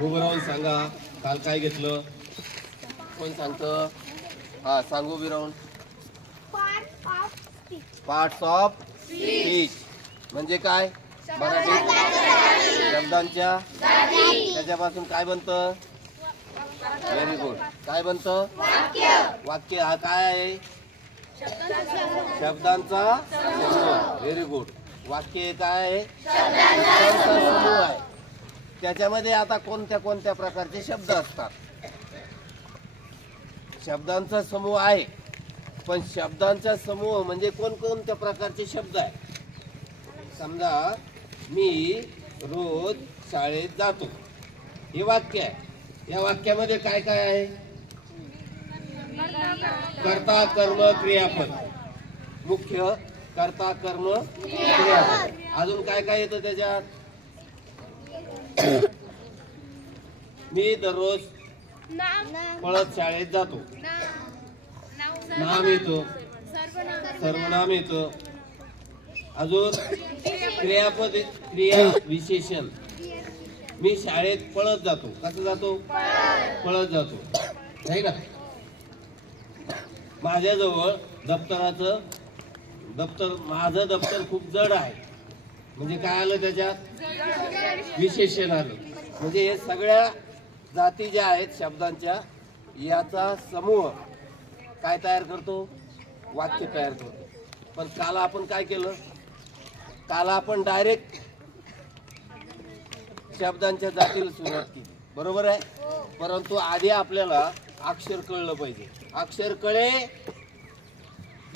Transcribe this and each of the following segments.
उभं राहून सांगा काल काय घेतलं. कोण सांगतं? हा सांगू उभी राहून. पार्ट्स ऑफ स्पीच म्हणजे काय? मराठीत शब्दांच्या त्याच्यापासून काय बनतं? Very good. काय बनतं? वाक्य. हा काय आहे? शब्दांचा समूह. Very good. वाक्य काय आहे? शब्दांचा समूह आहे. त्याच्यामध्ये आता कोणत्या कोणत्या प्रकारचे शब्द असतात? शब्दांचा समूह आहे, पण शब्दांचा समूह म्हणजे कोणकोणत्या प्रकारचे शब्द आहे? समजा मी रोज शाळेत जातो, हे वाक्य आहे. या वाक्यामध्ये काय काय आहे? कर्ता कर्म क्रियापद. मुख्य कर्ता कर्म क्रियापद. अजून काय काय येतं त्याच्यात? मी दररोज पळत शाळेत जातो. नाम येतो, सर्वनाम येतं. अजून क्रियापद, क्रिया विशेषण. मी शाळेत पळत जातो. कसं जातो? पळत जातो, नाही ना. माझ्याजवळ माझं दप्तर खूप जड आहे. म्हणजे काय आलं त्याच्यात? विशेषण आलं. म्हणजे हे सगळ्या जाती ज्या आहेत शब्दांच्या, याचा समूह काय तयार करतो? वाक्य तयार करतो. पण काल आपण काय केलं? काल आपण डायरेक्ट शब्दांच्या जातीला सुरुवात केली, बरोबर आहे. परंतु आधी आपल्याला अक्षर कळलं पाहिजे. अक्षर कळे,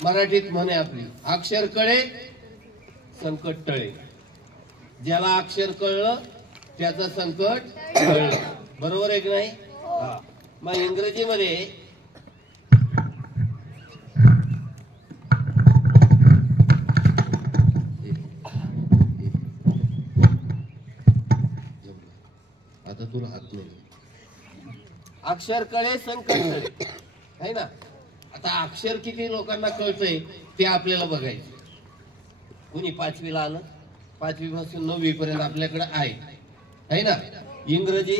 मराठीत म्हणे आपली, अक्षर कळे संकट टळे. ज्याला अक्षर कळलं त्याचं संकट टळलं, बरोबर आहे की नाही? हा. मग इंग्रजीमध्ये आता तुला हात नाही. अक्षर कळे संकट टळे, आहे ना. आता अक्षर किती लोकांना कळतंय ते आपल्याला बघायचं. कुणी 5वीला आलं, 5वी पासून 9वी पर्यंत आपल्याकडे आहे ना. इंग्रजी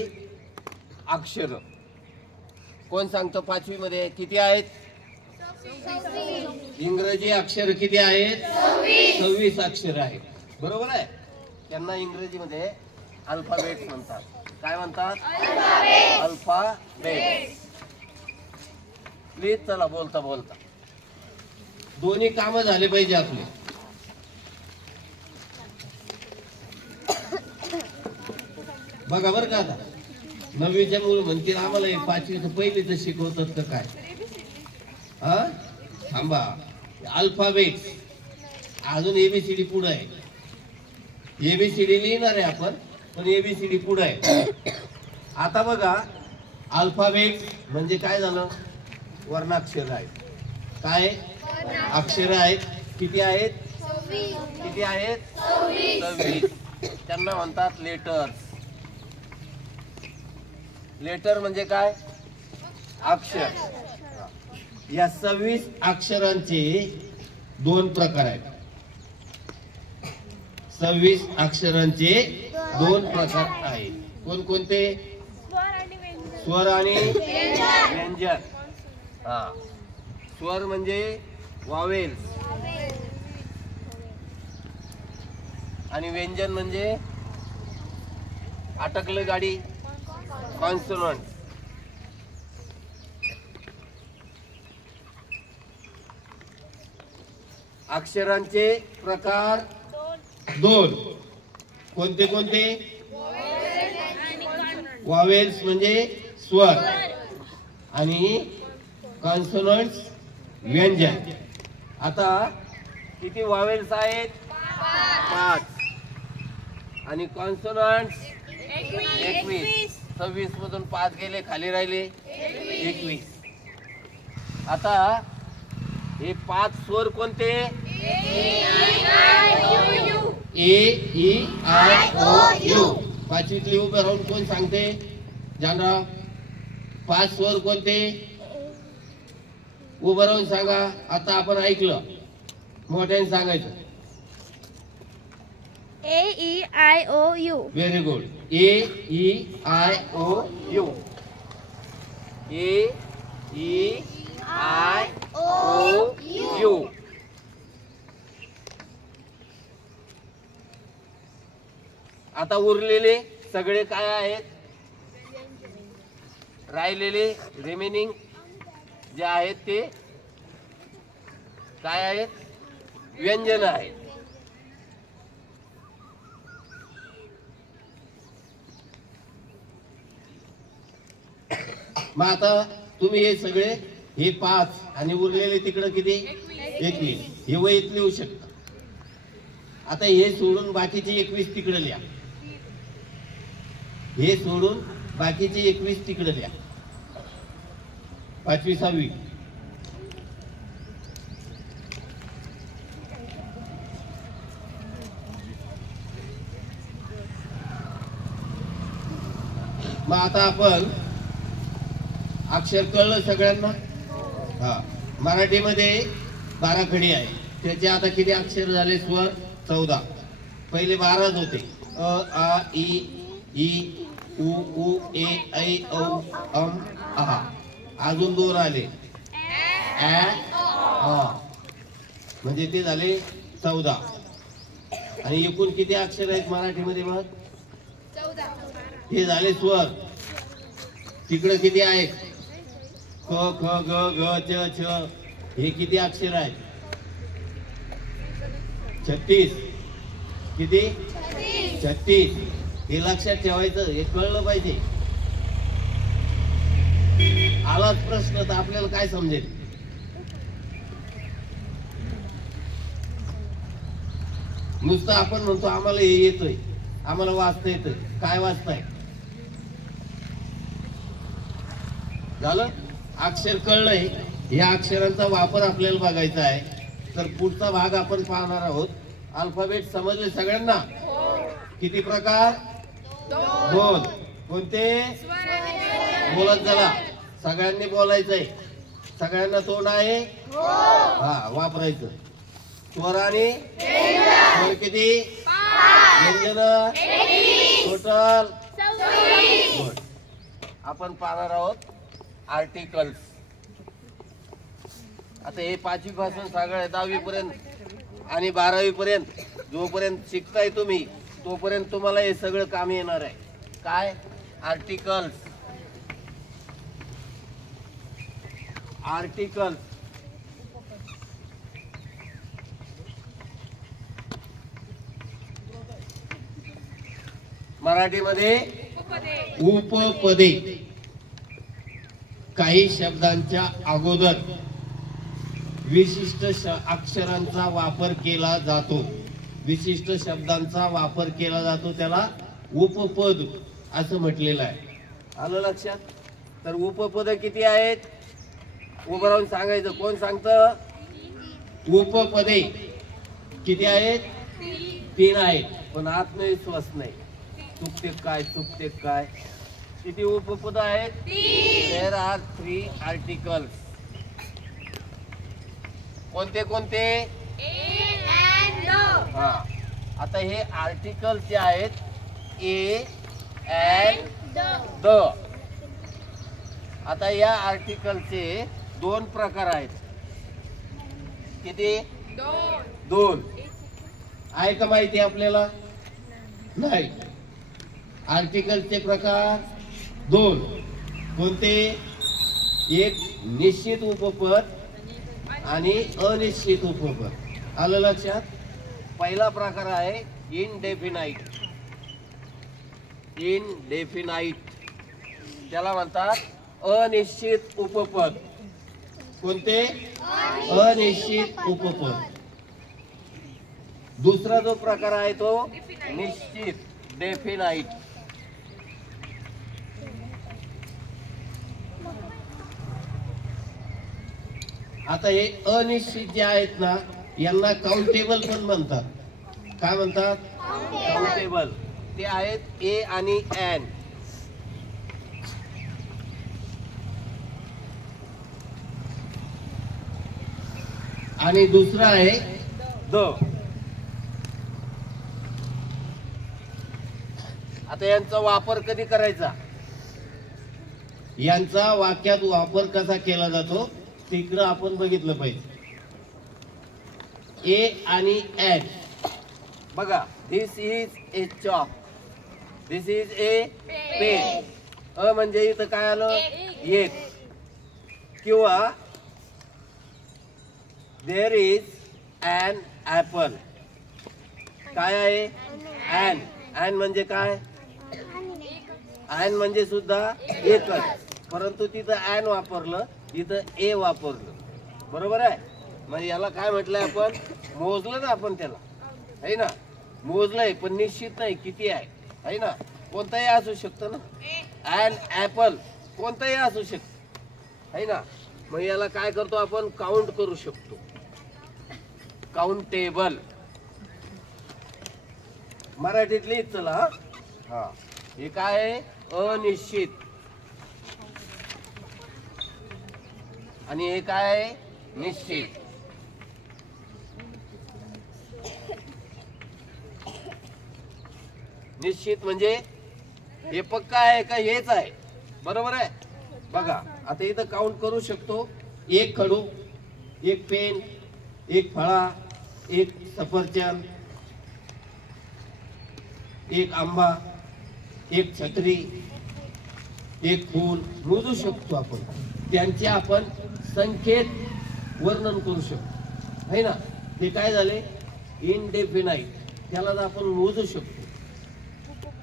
अक्षर कोण सांगतं? 5वी मध्ये किती आहेत? इंग्रजी अक्षर किती आहेत? 26 अक्षर आहेत, बरोबर आहे. त्यांना इंग्रजीमध्ये अल्फाबेट म्हणतात. काय म्हणतात? अल्फाबेट. प्लीज चला बोलता बोलता दोन्ही कामं झाले पाहिजे आपले. बघा बरं का, आता 9वीच्या मुलं म्हणतील आम्हाला 5वी पहिली तर शिकवतात का काय? हा थांबा. अल्फाबेट अजून एबीसीडी पुढे आहे. एबीसीडी लिहिणार आहे आपण, पण एबीसीडी पुढे आहे. आता बघा, अल्फाबेट म्हणजे काय झालं? वर्णाक्षर आहेत. काय अक्षर आहेत? किती आहेत? किती आहेत? 26. त्यांना म्हणतात लेटर्स. लेटर म्हणजे काय? अक्षर. या 26 अक्षरांचे 2 प्रकार आहेत. 26 अक्षरांचे 2 प्रकार आहेत. कोणकोणते? स्वर आणि व्यंजन. हा, स्वर म्हणजे वावेल्स आणि व्यंजन म्हणजे अटकलं गाडी, कॉन्सोनंट. अक्षरांचे प्रकार 2. कोणते कोणते? वावेल्स म्हणजे स्वर आणि कॉन्सोनंट्स व्यंजन. आता किती वावेल्स आहेत? 5 आणि कॉन्सोनंट्स 21. 26 मधून 5 गेले, खाली राहिले 21. आता हे 5 स्वर कोणते? ए ई आय ओ यू. 5वीतले उभे राहून कोण सांगते? जानराव, 5 स्वर कोणते? उभं राहून सांगा. आता आपण ऐकलं, मोठ्याने सांगायचं. A-E-I-O-U. Very good. A-E-I-O-U. A-E-I-O-U. आता उरलेले सगळे काय आहेत? राहिलेले रिमेनिंग जे आहेत ते काय आहेत? व्यंजन आहेत. मग आता तुम्ही हे सगळे हे 5 आणि उरलेले तिकडं किती? 21. हे वहीत लिहू शकता. आता हे सोडून बाकीचे 21 तिकडे लिहा. हे सोडून बाकीचे 21 तिकडे लिहा. 5वी 6वी. मग आता आपण अक्षर कळलं सगळ्यांना? हा. मराठीमध्ये 12 खडी आहे. त्याचे आता किती अक्षर झाले? स्वर 14. पहिले 12च होते. अ आ इ ई उ ऊ ए ऐ औ अम आ. अजून 2 आले. ॲ अ. म्हणजे ते झाले 14. आणि एकूण किती अक्षर आहेत मराठीमध्ये? मग 14. हे झाले स्वर. तिकडे किती आहेत? क ख ग घ च छ. हे किती अक्षर आहेत? 36. किती? 36. हे लक्षात ठेवायचं. हे कळलं पाहिजे. आलाच प्रश्न तर आपल्याला काय समजेल? नुसतं आपण म्हणतो आम्हाला हे येतोय, आम्हाला वाचता येतंय. काय वाचताय? झालं? अक्षर कळलंय. या अक्षरांचा वापर आपल्याला बघायचा आहे. तर पुढचा भाग आपण पाहणार आहोत. अल्फाबेट समजले सगळ्यांना? किती प्रकार? 2. कोणते? बोलत चला. सगळ्यांनी बोलायचंय. सगळ्यांना तोंड आहे? हा, वापरायचं. स्वर आणि स्वर किती? व्यंजन टोटल? गुड. आपण पाहणार आहोत आर्टिकल्स. आता हे 5वी पासून सगळं 10वी पर्यंत आणि 12वी पर्यंत जोपर्यंत शिकताय तुम्ही तोपर्यंत तुम्हाला हे सगळं काम येणार आहे. काय? आर्टिकल्स. आर्टिकल्स मराठीमध्ये उपपदे. काही शब्दांच्या अगोदर विशिष्ट अक्षरांचा वापर केला जातो. विशिष्ट शब्दांचा वापर केला जातो, त्याला उपपद असं म्हटलेलं आहे. आलं लक्षात? तर उपपद किती आहेत? उभं राहून सांगायचं. कोण सांगतं? उपपदे किती आहेत? 3 आहेत. पण आत्मविश्वास नाही. चुकते काय? चुकते काय? किती उपपद आहेत? There are 3 articles. कोणते कोणते? हा. आता हे आर्टिकल्स जे आहेत ए अँड द. आता या आर्टिकलचे 2 प्रकार आहेत. किती? 2. आहे का माहिती आपल्याला? नाही. आर्टिकलचे प्रकार 2. कोणते? एक निश्चित उपपद आणि अनिश्चित उपपद. आलं लक्षात? पहिला प्रकार आहे इनडेफिनाइट. इनडेफिनाइट त्याला म्हणतात अनिश्चित उपपद. कोणते? अनिश्चित उपपद. दुसरा जो प्रकार आहे तो निश्चित, डेफिनाइट. आता हे अनिश्चित जे आहेत ना, यांना काउंटेबल पण म्हणतात. काय म्हणतात? काउंटेबल. ते आहेत ए आणि एन. आणि दुसरा आहे द. आता यांचा वापर कधी करायचा, यांचा वाक्यात वापर कसा केला जातो तिकडं आपण बघितलं पाहिजे. ए आणि एन बघा, this is a chalk, this is a pen. अ म्हणजे इथं काय आलं, एक. किंवा देर इज ॲन ॲपल. काय आहे, ॲन. ॲन म्हणजे काय, ॲन म्हणजे सुद्धा एकच, परंतु तिथं ॲन वापरलं, इथं ए वापरलं. बरोबर आहे. म्हणजे याला काय म्हटलंय आपण, मोजलं ना आपण त्याला, आहे ना, मोजलंय पण निश्चित नाही किती आहे ना. कोणताही असू शकतं ना, ॲन ॲपल कोणताही असू शकतं, आहे ना. मग याला काय करतो आपण, काउंट करू शकतो, काउंटेबल. मराठीत लिहित चला. हा, हे काय आहे, अनिश्चित. आणि हे काय आहे, निश्चित. निश्चित म्हणजे हे पक्का आहे का, हेच आहे. बरोबर आहे. बघा आता इथं काउंट करू शकतो, एक खडू, एक पेन, एक फळा, एक सफरचंद, एक आंबा, एक छत्री, एक फूल मोजू शकतो आपण. त्यांचे आपण संख्येत वर्णन करू शकतो, है ना. ते काय झाले, इनडेफिनाइट, त्याला आपण मोजू शकतो.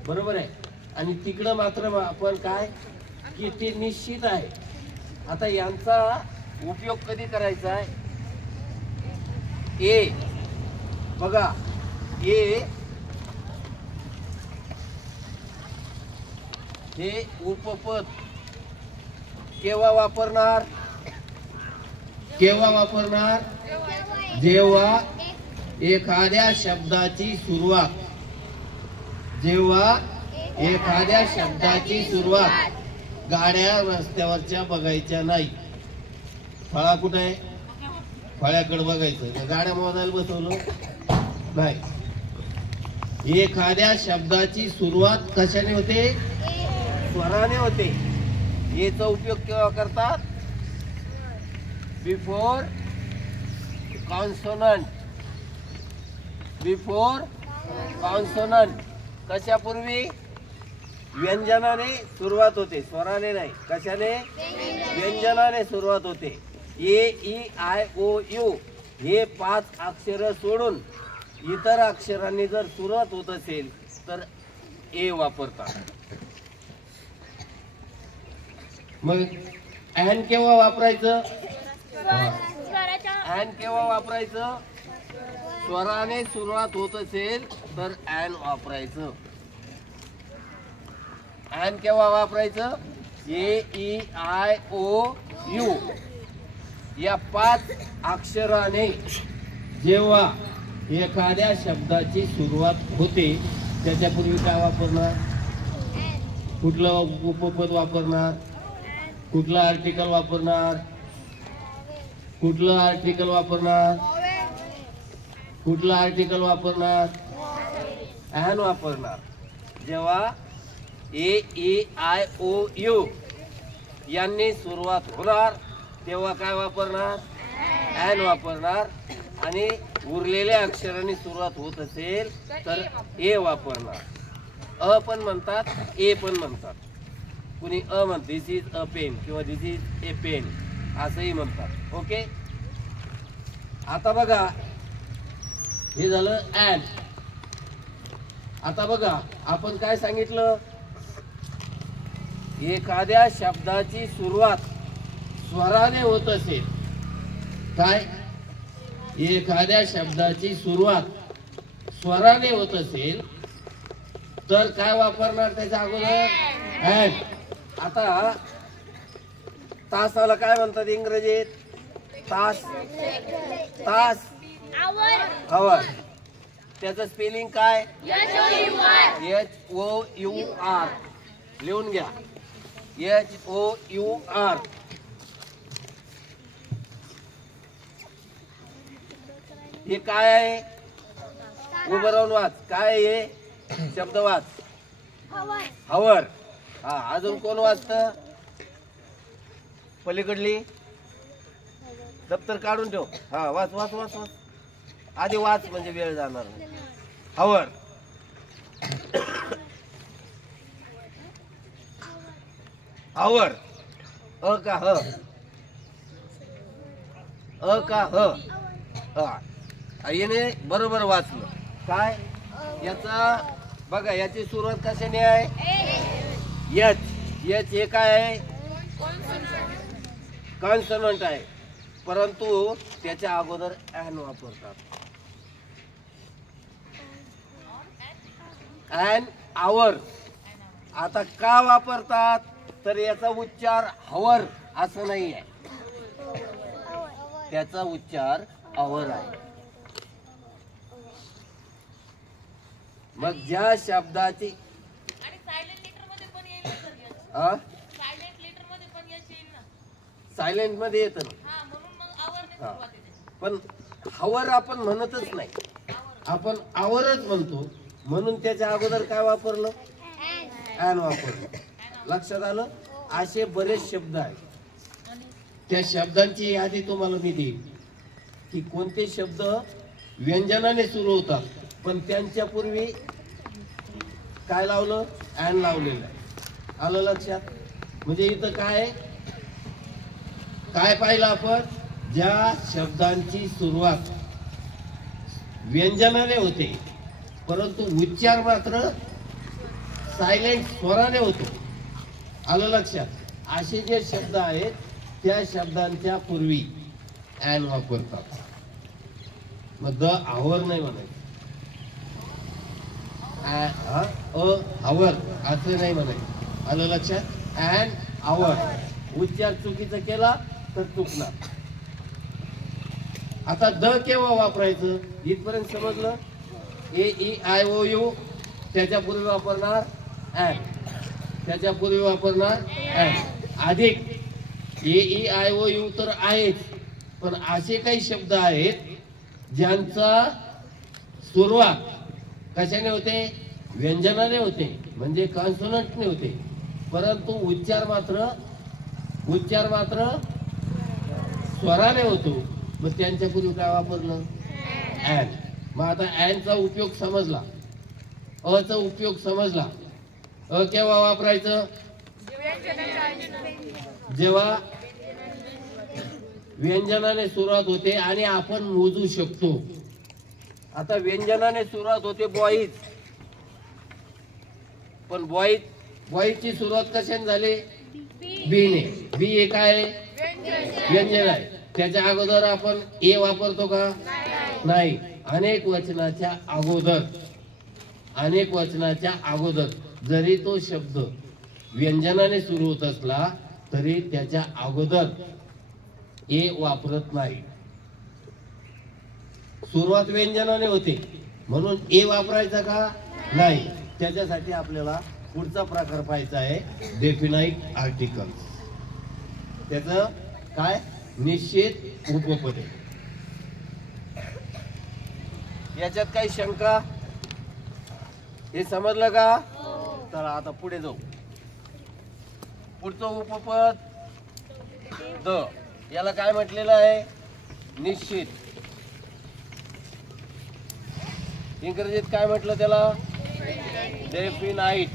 बरोबर आहे. आणि तिकडं मात्र आपण काय की ते निश्चित आहे. आता यांचा उपयोग कधी करायचा आहे, ए बघा, ए हे उपपद केव्हा वापरणार, केव्हा वापरणार, जेव्हा एखाद्या शब्दाची सुरुवात, जेव्हा एखाद्या शब्दाची सुरुवात गाड्या रस्त्यावरच्या बघायच्या नाही. फळा कुठे आहे, फळ्याकडे बघायचं, गाड्या मोजायला बसवलं नाही. एखाद्या शब्दाची सुरुवात कशाने होते, स्वराने होते. याचा उपयोग केव्हा करतात, बिफोर कॉन्सोनंट, बिफोर कॉन्सोनंट. कशापूर्वी, व्यंजनाने सुरुवात होते, स्वराने नाही. कशाने, व्यंजनाने सुरुवात होते. ए ई आय ओ यू हे 5 अक्षर सोडून इतर अक्षरांनी जर सुरुवात होत असेल तर ए वापरतात. मग ॲन केव्हा वापरायचं, ॲन केव्हा वापरायचं, स्वराने सुरुवात होत असेल तर ॲन वापरायचं. ॲन केव्हा वापरायचं, ए ई आय ओ यू या 5 अक्षराने जेव्हा एखाद्या शब्दाची सुरुवात होते त्याच्यापूर्वी काय वापरणार, कुठलं उपपद वापरणार, कुठलं आर्टिकल वापरणार, कुठलं आर्टिकल वापरणार, कुठलं आर्टिकल वापरणार, ॲन वापरणार. जेव्हा ए ई आय ओ यू यांनी सुरुवात होणार तेव्हा काय वापरणार, ॲन वापरणार. आणि उरलेल्या अक्षरांनी सुरुवात होत असेल तर ए वापरणार. अ पण म्हणतात, ए पण म्हणतात. कुणी अ म्हणतात, दिस इज अ पेन किंवा दिस इज ए पेन असंही म्हणतात. ओके. आता बघा हे झालं ॲन. आता बघा आपण काय सांगितलं, एखाद्या शब्दाची सुरुवात स्वराने होत असेल, काय, एखाद्या शब्दाची सुरुवात स्वराने होत असेल तर काय वापरणार त्याच्या अगोदर, ॲन. आता तासाला काय म्हणतात इंग्रजीत, तास, तास, आवर. त्याचं स्पेलिंग काय, HOUR. लिहून घ्या, HOUR. हे काय आहे, उभं राहून वाच, काय आहे शब्द वाच. हवर. हा, अजून कोण वाचत? पलीकडली दप्तर काढून ठेव. हा, वाच वाच वाच वाच. आधी वाच म्हणजे वेळ जाणार नाही. हवर. हवर. अ का ह? अ का ह? हा, याने बरोबर वाचलं. काय याचा बघा, याची सुरुवात कशाने आहे? एच. एच हे काय आहे? कॉन्सोनंट आहे, परंतु त्याच्या अगोदर ॲन वापरतात. An hour. आता का वापरतात? तर याचा उच्चार हवर असं नाही आहे, त्याचा उच्चार अवर आहे. मग ज्या शब्दाची सायलेंट मध्ये येत ना, पण हवर आपण म्हणतच नाही, आपण आवरच म्हणतो. म्हणून त्याच्या अगोदर काय वापरलं? ॲन वापरलं. लक्षात आलं? असे बरेच शब्द आहेत. त्या शब्दांची यादी तुम्हाला मी देईन की कोणते शब्द व्यंजनाने सुरू होतात पण त्यांच्या पूर्वी काय लावलं? ॲन लावलेलं आहे. आलं लक्षात? म्हणजे इथं काय काय पाहिलं आपण? ज्या शब्दांची सुरुवात व्यंजनाने होते परंतु उच्चार मात्र सायलेंट स्वराने होतो. आलं लक्षात? असे जे शब्द आहेत त्या शब्दांच्या पूर्वी ॲन वापरतात. मग द आवर नाही म्हणायचं, आवर असं नाही म्हणायचं. आलं लक्षात? An hour. उच्चार चुकीचा केला तर चुकणार. आता द केव्हा वापरायचं इथपर्यंत समजलं? ए ई आय ओ यू त्याच्या पूर्वी वापरणार ॲन, त्याच्या पूर्वी वापरणार ॲन. अधिक ए ई आय ओ यू तर आहेच, पण असे काही शब्द आहेत ज्यांचा सुरुवात कशाने होते? व्यंजनाने होते, म्हणजे कॉन्सोनंटने होते, परंतु उच्चार मात्र स्वराने होतो. मग त्यांच्या पूर्वी काय वापरलं? ॲन. मग आता ॲनचा उपयोग समजला, अचा उपयोग समजला. अ केव्हा वापरायचं? जेव्हा व्यंजनाने सुरुवात होते आणि आपण मोजू शकतो. आता व्यंजनाने सुरुवात होते बॉईज, पण बॉईजची सुरुवात कशाने झाली? बी ने. बी हे काय? व्यंजन आहे. त्याच्या अगोदर आपण ए वापरतो का? नाही. अनेक वचनाच्या अगोदर जरी तो शब्द व्यंजनाने सुरू होत असला तरी त्याच्या अगोदर ए वापरत नाही. सुरुवात व्यंजनाने होते म्हणून ए वापरायचा का? नाही. त्याच्यासाठी आपल्याला पुढचा प्रकार पाहायचा आहे, डेफिनाइट आर्टिकल्स. त्याचं काय? निश्चित उपपदे. याच्यात काही शंका? हे समजलं का? चला आता पुढे जाऊ. पुढचं उपपद द, याला काय म्हटलेलं आहे? निश्चित. इंग्रजीत काय म्हटलं त्याला? डेफिनाइट.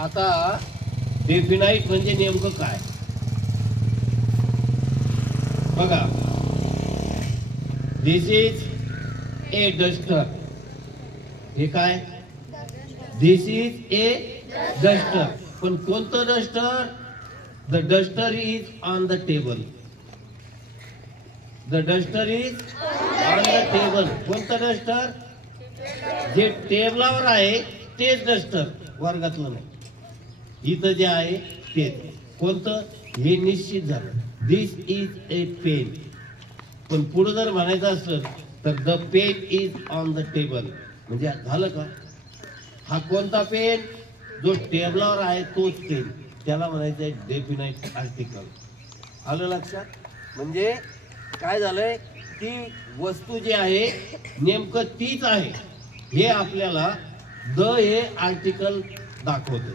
आता डेफिनाइट म्हणजे नेमकं काय बघा. This is A duster. हे काय? दिस इज ए डस्टर. पण कोणतं duster? The duster is on the table. The duster is on the table. कोणतं डस्टर? जे टेबलावर आहे तेच डस्टर, वर्गातलं नाही. इथं जे आहे तेच. कोणतं? हे निश्चित झालं. This is a pen. पण पुढे जर म्हणायचं असलं तर the pen is on the table. म्हणजे झालं का? हा कोणता पेन? जो टेबलावर आहे तोच पेन. त्याला म्हणायचं आहे डेफिनाइट आर्टिकल. आलं लक्षात? म्हणजे काय झालंय, ती वस्तू जी आहे नेमकं तीच आहे हे आपल्याला द हे आर्टिकल दाखवते.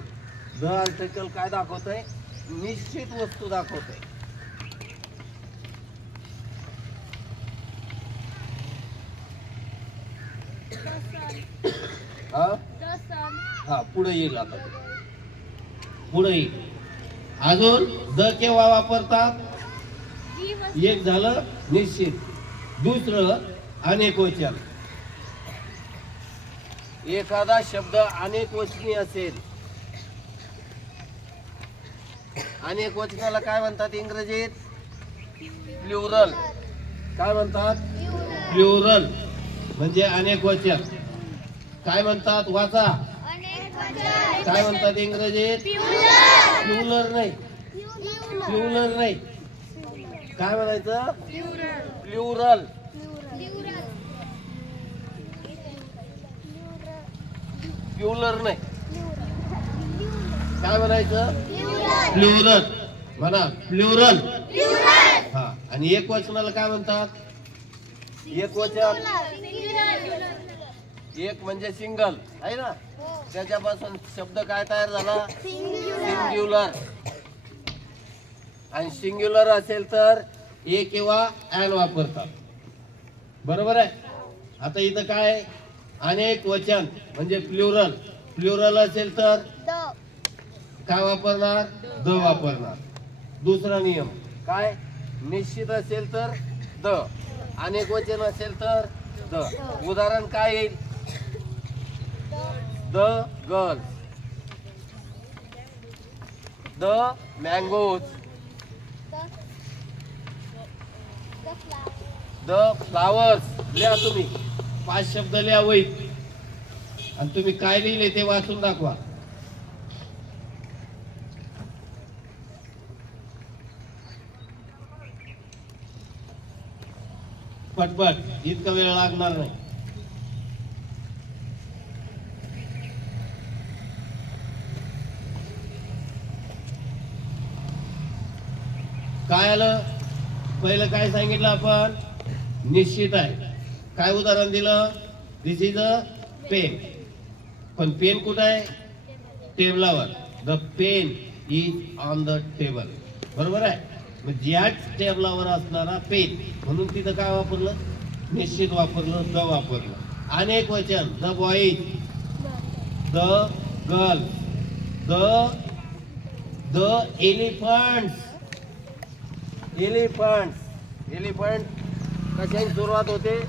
द आर्टिकल काय दाखवतंय? निश्चित वस्तू दाखवतंय. हा पुढे येईल, आता पुढे येईल. अजून द केव्हा वापरतात? एक झालं निश्चित, दुसरं अनेक वचन. एखादा शब्द अनेक वचनी असेल, अनेक वचनाला काय म्हणतात इंग्रजीत? प्लुरल. काय म्हणतात? प्लुरल म्हणजे अनेक वचन. काय म्हणतात? वाचा. काय म्हणतात इंग्रजीत? प्लुरल नाही, प्लुरल नाही. काय म्हणायचं? प्लुरल. प्लुरल नाही. काय म्हणायचं? प्लुरल. म्हणा प्लुरल. हा. आणि एक वचनाला काय म्हणतात? एक वचन. एक म्हणजे सिंगल आहे ना, त्याच्यापासून शब्द काय तयार झाला? सिंग्युलर. आणि सिंग्युलर असेल तर ए किंवा ॲन वापरतात. बरोबर आहे. आता इथं काय? अनेक वचन म्हणजे प्लुरल. प्लुरल असेल तर काय वापरणार? द वापरणार. दुसरा नियम काय? निश्चित असेल तर द, अनेक वचन असेल तर द. उदाहरण काय येईल? The girls, the mangoes, the flowers. लिहा तुम्ही 5 शब्द लिहा वहीत, आणि तुम्ही काय लिहिले ते वाचून दाखवा. पटपट, इतका वेळ लागणार नाही. काय आलं? पहिलं काय सांगितलं आपण? निश्चित आहे. काय उदाहरण दिलं? This is a pen. पण पेन कुठं आहे? टेबलावर. The pen is on the table. बरोबर आहे. मग ज्या टेबलावर असणारा पेन, म्हणून तिथं काय वापरलं? निश्चित वापरलं, द वापरलं. अनेक वचन the boys, the girl, the elephants. Elephants. Elephant कशाने सुरुवात होते?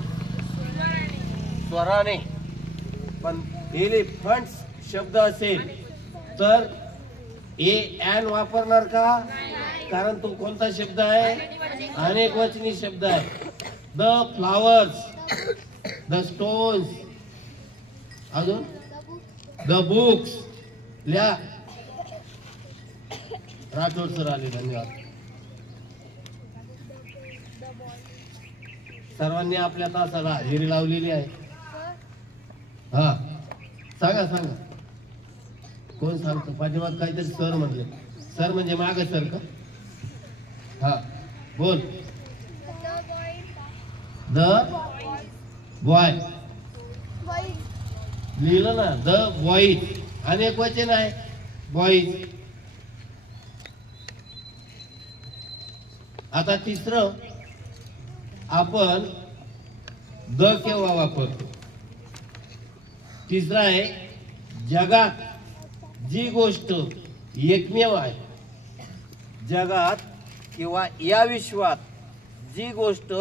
स्वराने. पण एलिफंट्स शब्द असेल तर ए ॲन वापरणार का? कारण तो कोणता शब्द आहे? अनेक वचनी शब्द आहे. द फ्लावर्स, द स्टोन्स, अजून द बुक्स. लिहा. राठोड सर आले, धन्यवाद. सर्वांनी आपल्या तासाला हजेरी लावलेली आहे. हा सांगा सांगा, कोण सांगतो? पाठीमाग काहीतरी सर म्हणले. सर म्हणजे माग सर का? हा बोल. द बॉय लिहिलं ना, द बॉईज. अनेक वचन आहे बॉईज. आता तिसरं आपण द केव्हा वापरतो? तिसरा आहे जगात जी गोष्ट एकमेव आहे, जगात किंवा या विश्वात जी गोष्ट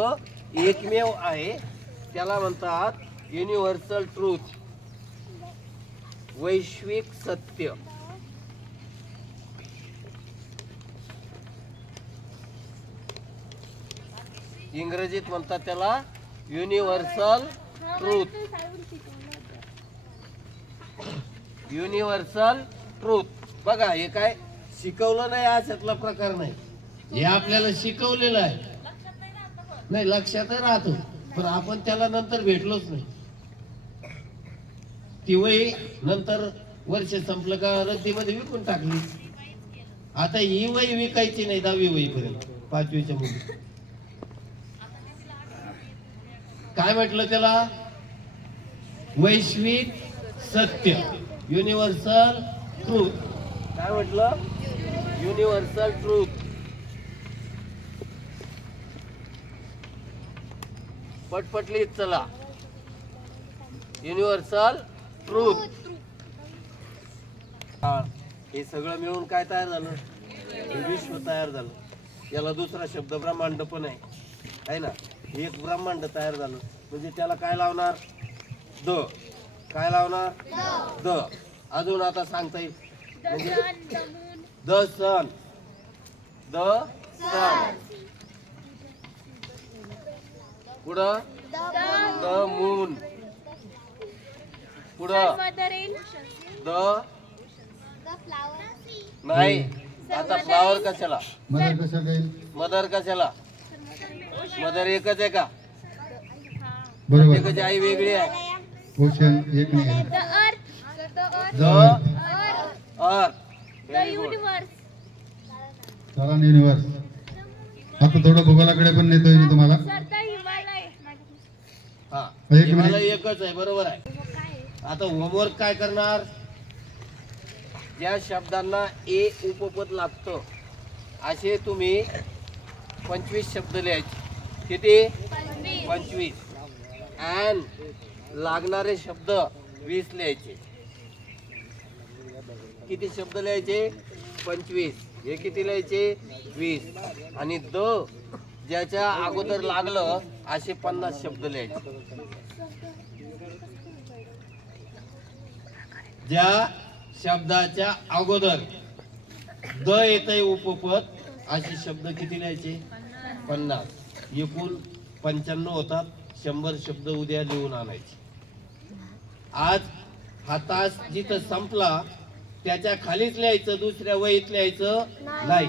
एकमेव आहे त्याला म्हणतात युनिव्हर्सल ट्रूथ. वैश्विक सत्य. इंग्रजीत म्हणतात त्याला युनिव्हर्सल ट्रूथ. Universal truth. बघा, हे काय शिकवलं नाही अशातला प्रकार नाही. हे आपल्याला शिकवलेलं आहे. नाही लक्षातही राहतो, पण आपण त्याला नंतर भेटलोच नाही. ती वही नंतर वर्ष संपलं का रद्दीमध्ये विकून टाकली. आता ही वही विकायची नाही 10वी वहीपर्यंत, 5वीच्या मुली. काय म्हटलं त्याला? वैश्विक सत्य, युनिव्हर्सल ट्रूथ. काय म्हटलं? Universal truth. पटपटली चला. Universal truth. हे सगळं मिळून काय तयार झालं? हे विश्व तयार झालं. याला दुसरा शब्द ब्रह्मांड पण आहे ना. एक ब्रह्मांड तयार झालं म्हणजे त्याला काय लावणार? द. काय लावणार? द. अजून आता सांगता येईल म्हणजे द सन. द सन. पुढं द मून. पुढं द नाही. आता फ्लावर कशाला? मदर कशाला येईल? मदर कशाला? मदर एकच आहे का? बरोबर. प्रत्येकाची आई वेगळी आहे. ओशन एक नाही आहे. The earth. चला युनिवर्स. आता थोडं भूगोलाकडे पण नेतोय मी तुम्हाला. हा, एक मला मिनिट. एकच आहे. बरोबर आहे. आता होमवर्क काय करणार? ज्या शब्दांना ए उपपद लागतं असे तुम्ही 25 शब्द लिहायचे. किती? 25. आणि लागणारे शब्द 20 लिहायचे. किती शब्द लिहायचे? 25. हे किती लिहायचे? 20. आणि द ज्याच्या अगोदर लागलं असे 50 शब्द लिहायचे. ज्या शब्दाच्या अगोदर द येतंय उपपद असे शब्द किती लिहायचे? 50. एकूण 95 होतात. 100 शब्द उद्या लिहून आणायचे. आज हा तास जिथं संपला त्याच्या खालीच लिहायचं, दुसऱ्या वहीत लिहायचं नाही.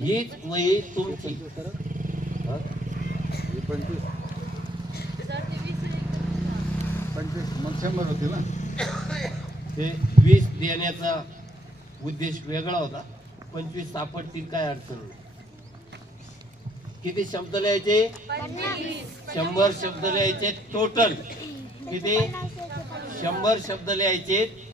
हीच वही तुमची. 25 मग 100 होतील ना. ते 20 देण्याचा उद्देश वेगळा होता. 25 सापडतील काय अडचण नाही. किती शब्द लिहायचे? 100 शब्द लिहायचे टोटल. किती? 100 शब्द लिहायचे